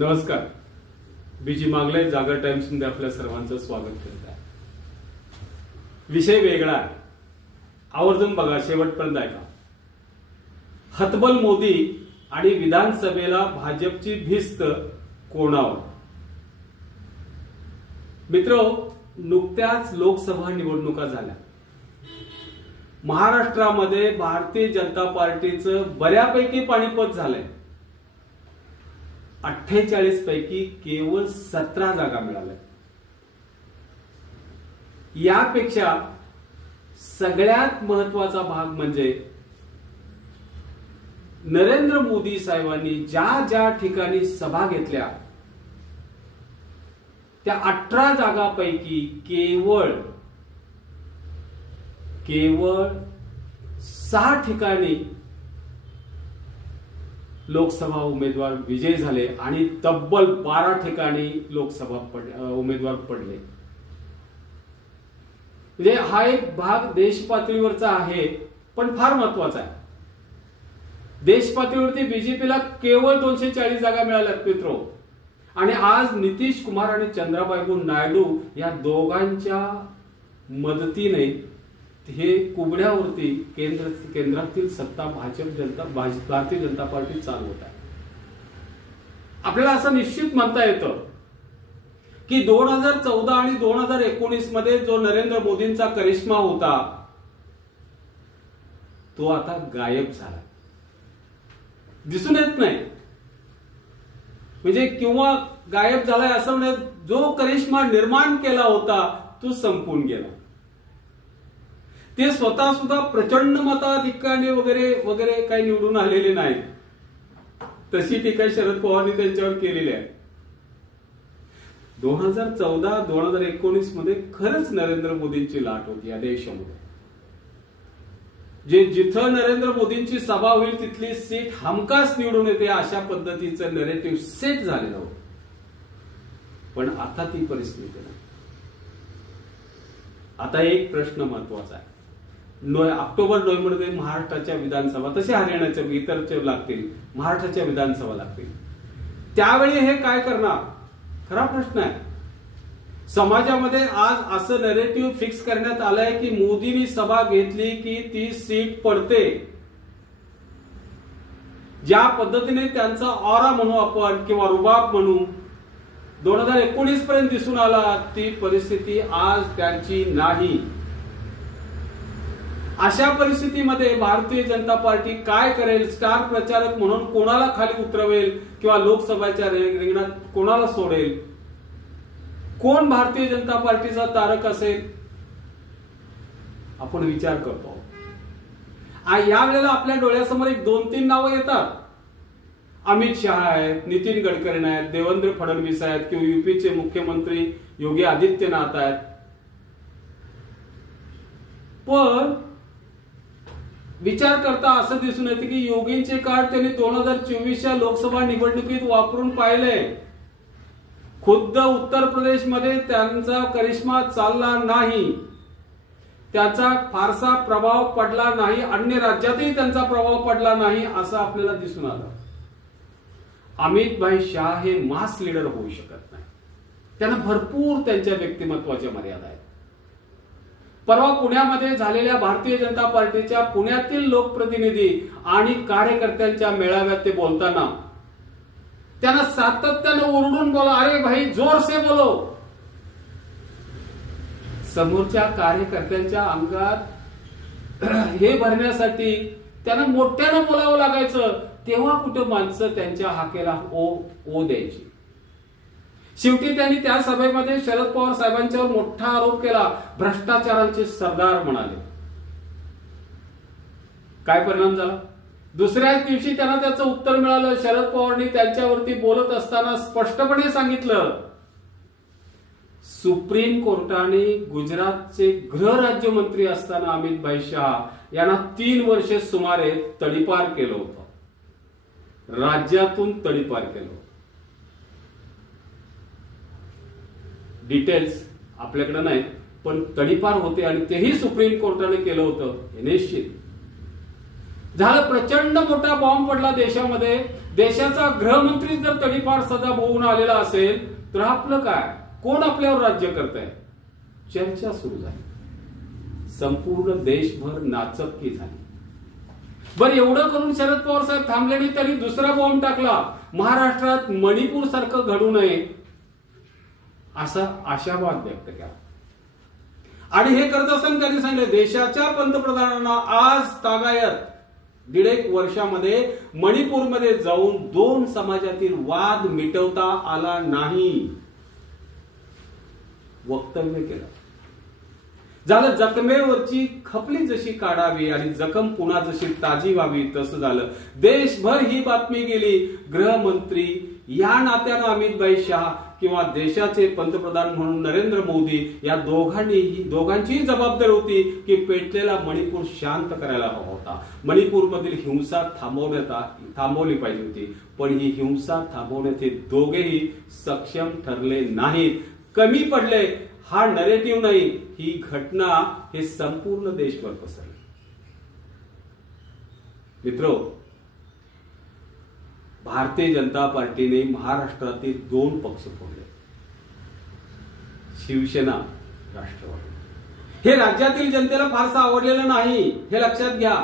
नमस्कार. बीजी मागले जागर टाइम्स मध्ये आपल्या सर्वांचं स्वागत करत आहे. विषय वेगळा आहे, आवर्जून बघा, शेवटपर्यंत ऐका. हतबल मोदी आणि विधानसभेला भाजपची भिस्त कोणावर. मित्र, नुकत्याच लोकसभा निवडणुका झाल्या. महाराष्ट्रामध्ये भारतीय जनता पार्टीचं बऱ्यापैकी पाणीपत झालंय. 48 पैकी केवळ 17 जागा मिळाल्या. यापेक्षा सगळ्यात महत्वाचा भाग म्हणजे नरेंद्र मोदी साहेबांनी ज्या ज्या ठिकाणी सभा घेतल्या त्या 18 जागांपैकी केवळ 6 ठिकाणी लोकसभा उमेदवार विजयी झाले आणि तब्बल 12 ठिकाणी लोकसभा उमेदवार पडले. म्हणजे हा एक भाग देश पातळीवरचा आहे, पण फार महत्वाचा आहे. देश पातळीवरती बीजेपीला केवळ 240 जागा मिळाल्यात मित्रो. आणि आज नितीश कुमार आणि चंद्राबाबू नायडू या दोघांच्या मदतीने हे कुबड्यावरती केंद्रातील सत्ता भारतीय जनता पार्टी चालवत आहे. आपल्याला असं निश्चित म्हणता येतं की 2014 आणि 2019 मध्ये जो नरेंद्र मोदींचा करिश्मा होता तो आता गायब झाला, दिसून येत नाही. म्हणजे किंवा गायब झालाय असं म्हणजे जो करिश्मा निर्माण केला होता तो संपून गेला. ते स्वतः सुद्धा प्रचंड मताधिक्याने वगैरे वगैरे काही निवडून आलेले नाहीत. तशी टीका शरद पवारांनी त्यांच्यावर केलेली आहे. 2014-2019 मध्ये खरंच नरेंद्र मोदींची लाट होती या देशामध्ये. जिथं नरेंद्र मोदींची सभा होईल तिथली सीट हमखास निवडून येते अशा पद्धतीचं नरेटिव्ह सेट झालेलं होतं. पण आता ती परिस्थिती नाही. आता एक प्रश्न महत्वाचा आहे. ऑक्टोबर-नोव्हेंबर मध्ये महाराष्ट्राच्या विधानसभा, तसे हरियाणाच्या इतरचे लागतील, महाराष्ट्राच्या विधानसभा लागतील. त्यावेळी हे काय करणार, खरा प्रश्न आहे. समाजामध्ये आज असं नरेटिव्ह फिक्स करण्यात आलंय की मोदींनी सभा घेतली की ती सीट पडते. ज्या पद्धतीने त्यांचा ऑरा म्हणू आपण किंवा रुबाब म्हणू 2019 पर्यंत दिसून आला, ती परिस्थिती आज त्यांची नाही. अशा परिस्थितीमध्ये भारतीय जनता पार्टी काय करेल, स्टार प्रचारक म्हणून कोणाला खाली उतरवेल किंवा लोकसभेच्या रिंगणात कोणाला सोडेल, कोण भारतीय जनता पार्टीचा तारक असेल, आपण विचार करतो. यावेळेला आपल्या डोळ्यासमोर एक 2-3 नावं येतात. अमित शहा आहेत, नितीन गडकरी आहेत, देवेंद्र फडणवीस आहेत किंवा यूपीचे मुख्यमंत्री योगी आदित्यनाथ आहेत. पण विचार करता असं दिसून येते की योगींचे कार्ड त्यांनी 2024च्या लोकसभा निवडणुकीत वापरून पाहिले. खुद्द उत्तर प्रदेशमध्ये त्यांचा करिश्मा चालला नाही, त्याचा फारसा प्रभाव पडला नाही, अन्य राज्यातही त्यांचा प्रभाव पडला नाही असं आपल्याला दिसून आलं. अमित भाई शाह हे मास लीडर होऊ शकत नाही. त्यांना भरपूर त्यांच्या व्यक्तिमत्वाच्या मर्यादा आहेत. परवा पुण्यामध्ये झालेल्या भारतीय जनता पार्टीच्या पुण्यातील लोकप्रतिनिधी आणि कार्यकर्त्यांच्या मेळाव्यात ते बोलताना त्यांना सातत्यानं ओरडून बोला, अरे भाई जोर से बोलो. समोरच्या कार्यकर्त्यांच्या अंगात हे भरण्यासाठी त्यांना मोठ्यानं बोलावं लागायचं. तेव्हा कुठं माणसं त्यांच्या हाकेला ओ द्यायची. शेवटी त्यांनी त्या सभेमध्ये शरद पवार साहेबांच्यावर मोठा आरोप केला, भ्रष्टाचारांचे सरदार म्हणाले. काय परिणाम झाला? दुसऱ्याच दिवशी त्यांना त्याचं उत्तर मिळालं. शरद पवारांनी त्यांच्यावरती बोलत असताना स्पष्टपणे सांगितलं, सुप्रीम कोर्टाने गुजरातचे गृहराज्यमंत्री असताना अमित भाई शाह यांना 3 वर्षे सुमारे तडीपार केलं होतं, राज्यातून तडीपार केलं. डिटेल्स आपल्याकडे नाही, पण तडीपार होते आणि तेही सुप्रीम कोर्टाने केलं होतं हे निश्चित झालं. प्रचंड मोठा बॉम्ब पडला देशामध्ये. देशाचा गृहमंत्री जर तडीपार सदा होऊन आलेला असेल तर आपलं काय, कोण आपल्यावर राज्य करतंय? चर्चा सुरू झाली, संपूर्ण देशभर नाचक्की झाली. बरं, एवढं करून शरद पवार साहेब थांबले नाही तरी दुसरा बॉम्ब टाकला, महाराष्ट्रात मणिपूर सारखं घडू नये असा आशावाद व्यक्त केला. आणि हे करत असताना त्यांनी सांगितलं, देशाच्या पंतप्रधानांना आज तागायत 1.5 वर्षामध्ये मणिपूरमध्ये जाऊन 2 समाजातील वाद मिटवता आला नाही वक्तव्य केलं. झालं, जखमेवरची खपली जशी काढावी आणि जखम पुन्हा जशी ताजी व्हावी तसं झालं. देशभर ही बातमी गेली. गृहमंत्री या नात्यानं अमित शहा किंवा देशाचे पंतप्रधान म्हणून नरेंद्र मोदी या दोघांचीही जबाबदारी होती की पेटलेला मणिपूर शांत करायला हवा होता. मणिपूरमधील हिंसा थांबवली पाहिजे होती, पण ही हिंसा थांबवण्यात हे दोघेही सक्षम ठरले नाहीत, कमी पडले. हा नरेटिव्ह नाही, ही घटना हे संपूर्ण देशभर पसरली. मित्रो, भारतीय जनता पार्टीने महाराष्ट्रातील 2 पक्ष फोडले, शिवसेना, राष्ट्रवादी. हे राज्यातील जनतेला फारसं आवडलेलं नाही, हे लक्षात घ्या.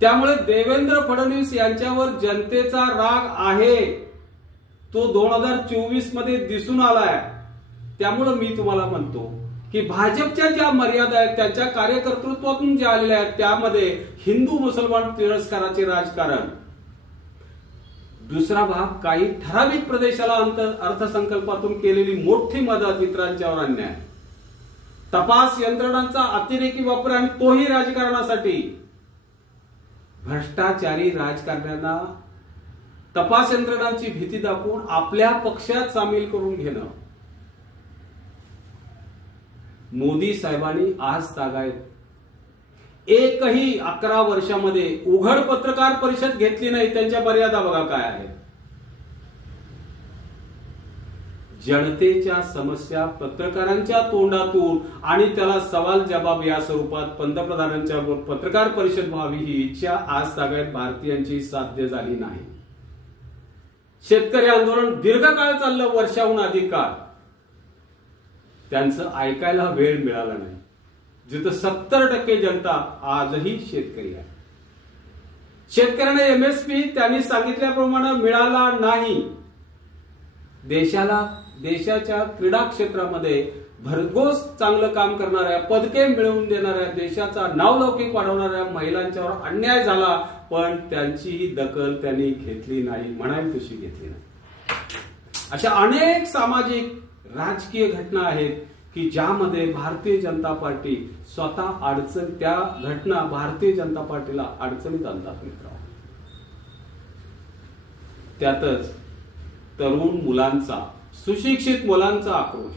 त्यामुळे देवेंद्र फडणवीस यांच्यावर जनतेचा राग आहे, तो 2024 मध्ये दिसून आलाय. त्यामुळे मी तुम्हाला म्हणतो की भाजपच्या ज्या मर्यादा आहेत त्यांच्या कार्यकर्तृत्वातून ज्या आलेल्या आहेत त्यामध्ये हिंदू मुसलमान तिरस्काराचे राजकारण, दुसरा भाग काही ठराविक प्रदेशाला अर्थसंकल्पातून केलेली मोठी मदत, इतरांच्यावर अन्याय, तपास यंत्रणांचा अतिरेकी वापर आणि तोही राजकारणासाठी, भ्रष्टाचारी राजकारण्यांना तपास यंत्रणांची भीती दाखवून आपल्या पक्षात सामील करून घेणं. मोदी साहेबांनी आज तागायत एकही 11 वर्षामध्ये उघड पत्रकार परिषद घेतली नाही. त्यांच्या मर्यादा बघा काय आहेत. जनतेच्या समस्या पत्रकारांच्या तोंडातून आणि त्याला सवाल जवाब या स्वरूपात पंतप्रधानांच्या पत्रकार परिषद व्हावी ही इच्छा आज तागायत भारतीयांची साध्य झाली नाही. शेतकरी आंदोलन दीर्घकाळ चाललं, वर्षाहून अधिक काळ. त्यांचं ऐकायला वेळ मिळाला नाही. जिथं 70% जनता आजही शेतकरी आहे. शेतकऱ्यांना MSP त्यांनी सांगितल्याप्रमाणे मिळाला नाही. देशाच्या क्रीडा क्षेत्रामध्ये भरघोस चांगलं काम करणाऱ्या, पदके मिळवून देणाऱ्या, देशाचा नावलौकिक वाढवणाऱ्या महिलांच्यावर अन्याय झाला, पण त्यांचीही दखल त्यांनी घेतली नाही, म्हणावी तशी घेतली नाही. अशा अनेक सामाजिक राजकीय घटना आहेत की ज्यामध्ये भारतीय जनता पार्टी स्वतः त्या घटना भारतीय जनता पार्टीला अडचणीत आणतात. मित्र, त्यातच तरुण मुलांचा, सुशिक्षित मुलांचा आक्रोश.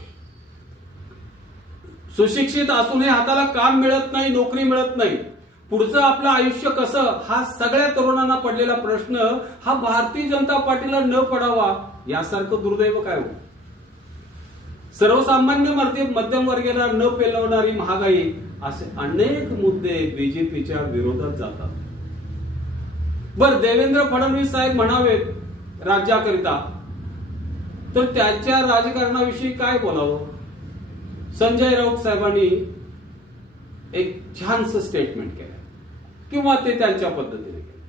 सुशिक्षित असूनही हाताला काम मिळत नाही, नोकरी मिळत नाही, पुढचं आपलं आयुष्य कसं, हा सगळ्या तरुणांना पडलेला प्रश्न हा भारतीय जनता पार्टीला न पडावा यासारखं दुर्दैव काय हो. सर्वसामान्य मध्यमवर्गीयांना न पेलवणारी महागाई, असे अनेक मुद्दे बीजेपीच्या विरोधात जातात. बर, देवेंद्र फडणवीस साहेब म्हणावेत राज्याकरिता तर त्याच्या राजकारणाविषयी काय बोलावं. संजय राऊत साहेबांनी एक छानसं स्टेटमेंट केलं किंवा ते त्यांच्या पद्धतीने केलं.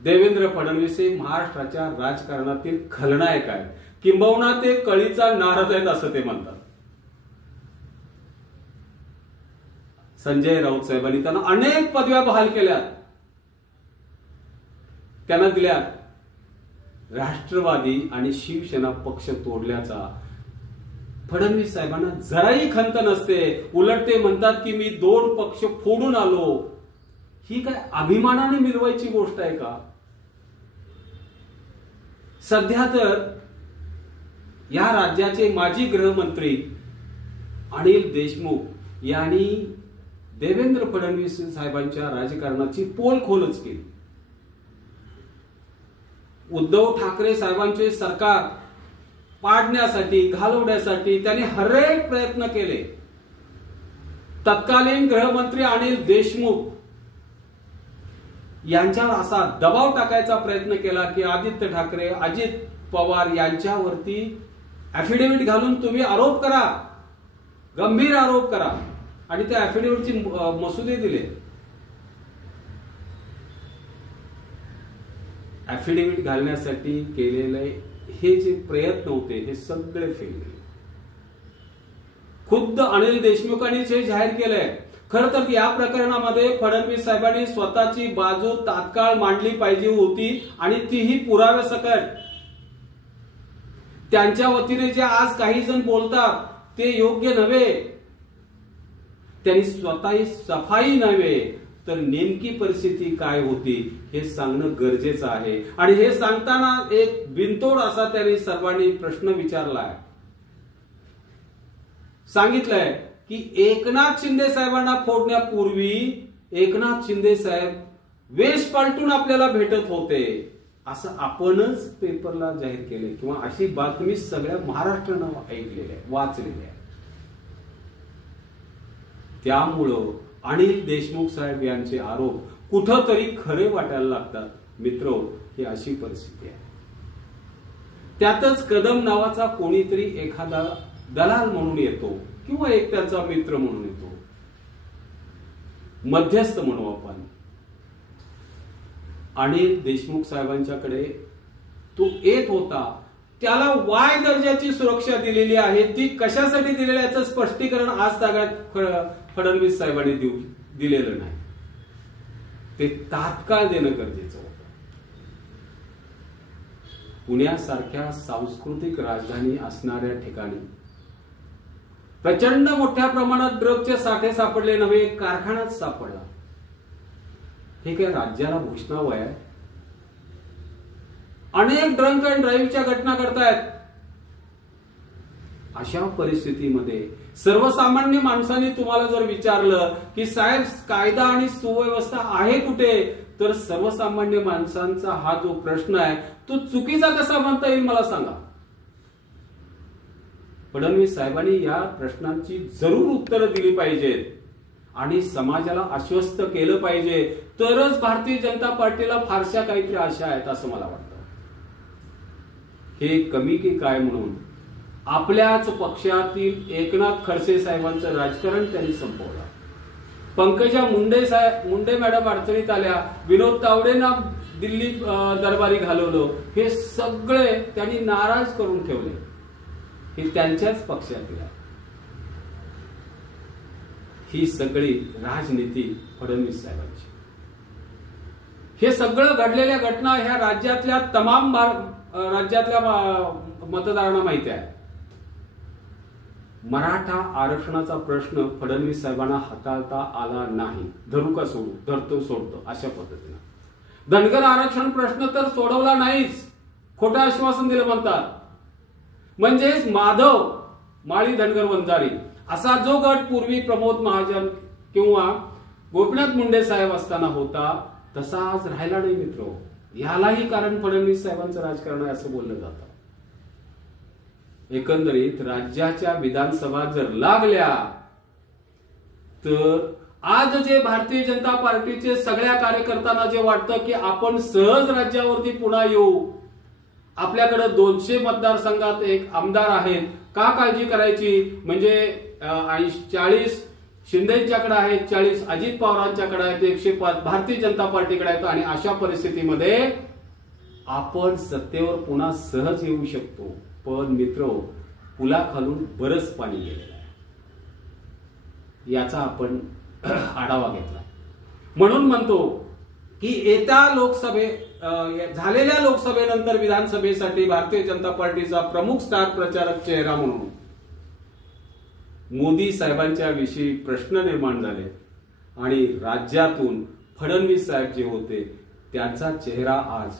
देवेंद्र फडणवीस हे महाराष्ट्राच्या राजकारणातील खलनायक आहेत, किंबहुना ते कळीचा नारद आहेत असं ते म्हणतात. संजय राऊत साहेबांनी त्यांना अनेक पदव्या बहाल केल्यात, त्यांना दिल्यात. राष्ट्रवादी आणि शिवसेना पक्ष तोडल्याचा फडणवीस साहेबांना जराही खंत नसते. उलट ते म्हणतात की मी 2 पक्ष फोडून आलो. ही काय अभिमानाने मिरवायची गोष्ट आहे का. सध्या तर या राज्याचे माजी गृहमंत्री अनिल देशमुख यांनी देवेंद्र फडणवीस साहेबांच्या राजकारणाची पोलखोलच केली. उद्धव ठाकरे साहेबांचे सरकार पाडण्यासाठी, घालवण्यासाठी त्यांनी हरेक प्रयत्न केले. तत्कालीन गृहमंत्री अनिल देशमुख यांच्यावर असा दबाव टाकायचा प्रयत्न केला की आदित्य ठाकरे, अजित पवार यांच्यावरती ऍफिडेव्हिट घालून तुम्ही आरोप करा, गंभीर आरोप करा, आणि त्या ऍफिडेव्हिटची मसुदे दिले. ऍफिडेव्हिट घालण्यासाठी केलेले हे जे प्रयत्न होते हे सगळे फेल गेले. खुद्द अनिल देशमुखांनीच हे जाहीर केलंय. खरं तर या प्रकरणामध्ये फडणवीस साहेबांनी स्वतःची बाजू तात्काळ मांडली पाहिजे होती, आणि तीही पुराव्यासकट. त्यांच्या वतीने जे आज काही जण बोलतात ते योग्य नव्हे. त्यांनी स्वतःही सफाई नव्हे तर नेमकी परिस्थिती काय होती हे सांगणं गरजेचं आहे. आणि हे सांगताना एक बिनतोड असा त्यांनी सर्वांनी प्रश्न विचारलाय, सांगितलंय की एकनाथ शिंदे साहेबांना फोडण्यापूर्वी एकनाथ शिंदे साहेब वेश पालटून आपल्याला भेटत होते, असं आपणच पेपरला जाहीर केले, किंवा अशी बातमी सगळ्या महाराष्ट्रानं ऐकलेली आहे, वाचलेली आहे. त्यामुळं अनिल देशमुख साहेब यांचे आरोप कुठंतरी खरे वाटायला लागतात. मित्रो, ही अशी परिस्थिती आहे. त्यातच कदम नावाचा कोणीतरी एखादा दलाल म्हणून येतो, किंवा एक त्याचा मित्र म्हणून येतो, मध्यस्थ म्हणू आपण. अनिल देशमुख साहेबांच्याकडे तो येत होता, त्याला वाय दर्जाची सुरक्षा दिलेली आहे. ती कशासाठी दिलेली आहे याचं स्पष्टीकरण आज तागात फडणवीस साहेबांनी दिलेलं नाही. ते तात्काळ देणं गरजेचं होतं. पुण्यासारख्या सांस्कृतिक राजधानी असणाऱ्या ठिकाणी प्रचंड मोठ्या प्रमाणात ड्रगचे साठे सापडले नव्हे, कारखानाच सापडला. हे काय राज्याला घोषणावं आहे? अनेक ड्रंक अँड ड्राईव्हच्या घटना घडतायत. अशा परिस्थितीमध्ये सर्वसामान्य माणसाने तुम्हाला जर विचारलं की साहेब कायदा आणि सुव्यवस्था आहे कुठे, तर सर्वसामान्य माणसांचा हा जो प्रश्न आहे तो चुकीचा कसा म्हणता येईल मला सांगा. फडणवीस साहेबांनी या प्रश्नांची जरूर उत्तरं दिली पाहिजेत आणि समाजाला आश्वस्त केलं पाहिजे, तरच भारतीय जनता पार्टीला फारशा काहीतरी आशा आहेत असं मला वाटतं. हे कमी की काय म्हणून आपल्याच पक्षातील एकनाथ खडसे साहेबांचं राजकारण त्यांनी संपवलं. पंकजा मुंडे मॅडम अडचणीत आल्या, विनोद तावडेंना दिल्ली दरबारी घालवलं, हे सगळे त्यांनी नाराज करून ठेवले. हे त्यांच्याच पक्षातील आहे. ही सगळी राजनीती फडणवीस साहेबांची. हे सगळं घडलेल्या घटना ह्या राज्यातल्या तमाम राज्यातल्या मतदारांना माहिती आहे. मराठा आरक्षणाचा प्रश्न फडणवीस साहेबांना हाताळता आला नाही. धरू का सोडू, धरतो सोडतो अशा पद्धतीने. धनगर आरक्षण प्रश्न तर सोडवला नाहीच, खोटं आश्वासन दिलं म्हणतात. म्हणजेच माधव माळी धनगर वंजारी असा जो गट पूर्वी प्रमोद महाजन किंवा गोपीनाथ मुंडे साहेब असताना होता तसा आज राहिला नाही मित्रो. यालाही कारण फडणवीस साहेबांचं राजकारण आहे असं बोललं जातं. एकंदरीत राज्याच्या विधानसभा जर लागल्या तर आज जे भारतीय जनता पार्टीचे सगळ्या कार्यकर्त्यांना जे वाटतं की आपण सहज राज्यावरती पुन्हा येऊ, आपल्याकडे 200 मतदारसंघात एक आमदार आहेत, का काळजी करायची, म्हणजे 40 शिंदेच्याकडे आहेत, 40 अजित पवारांच्याकडे आहेत, 105 भारतीय जनता पार्टीकडे आहेत, आणि अशा परिस्थितीमध्ये आपण सत्तेवर पुन्हा सहज येऊ शकतो. पण मित्र, पुलाखालून बरंच पाणी गेलेलं आहे. याचा आपण आढावा घेतला. म्हणून म्हणतो की येत्या झालेल्या लोकसभेनंतर विधानसभेसाठी भारतीय जनता पार्टीचा प्रमुख स्टार प्रचारक चेहरा म्हणून मोदी साहेबांच्या विषयी प्रश्न निर्माण झाले, आणि राज्यातून फडणवीस साहेब जे होते त्यांचा चेहरा आज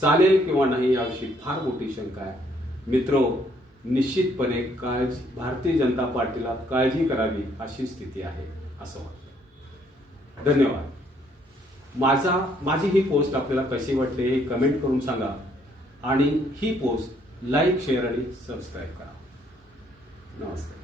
चालेल किंवा नाही याविषयी फार मोठी शंका आहे. मित्रो, निश्चितपणे भारतीय जनता पार्टीला काळजी करावी अशी स्थिती आहे असं वाटतं. धन्यवाद. माझी ही पोस्ट आपल्याला कशी वाटली हे कमेंट करून सांगा, आणि ही पोस्ट लाईक, शेअर आणि सबस्क्राईब करा. नमस्कार.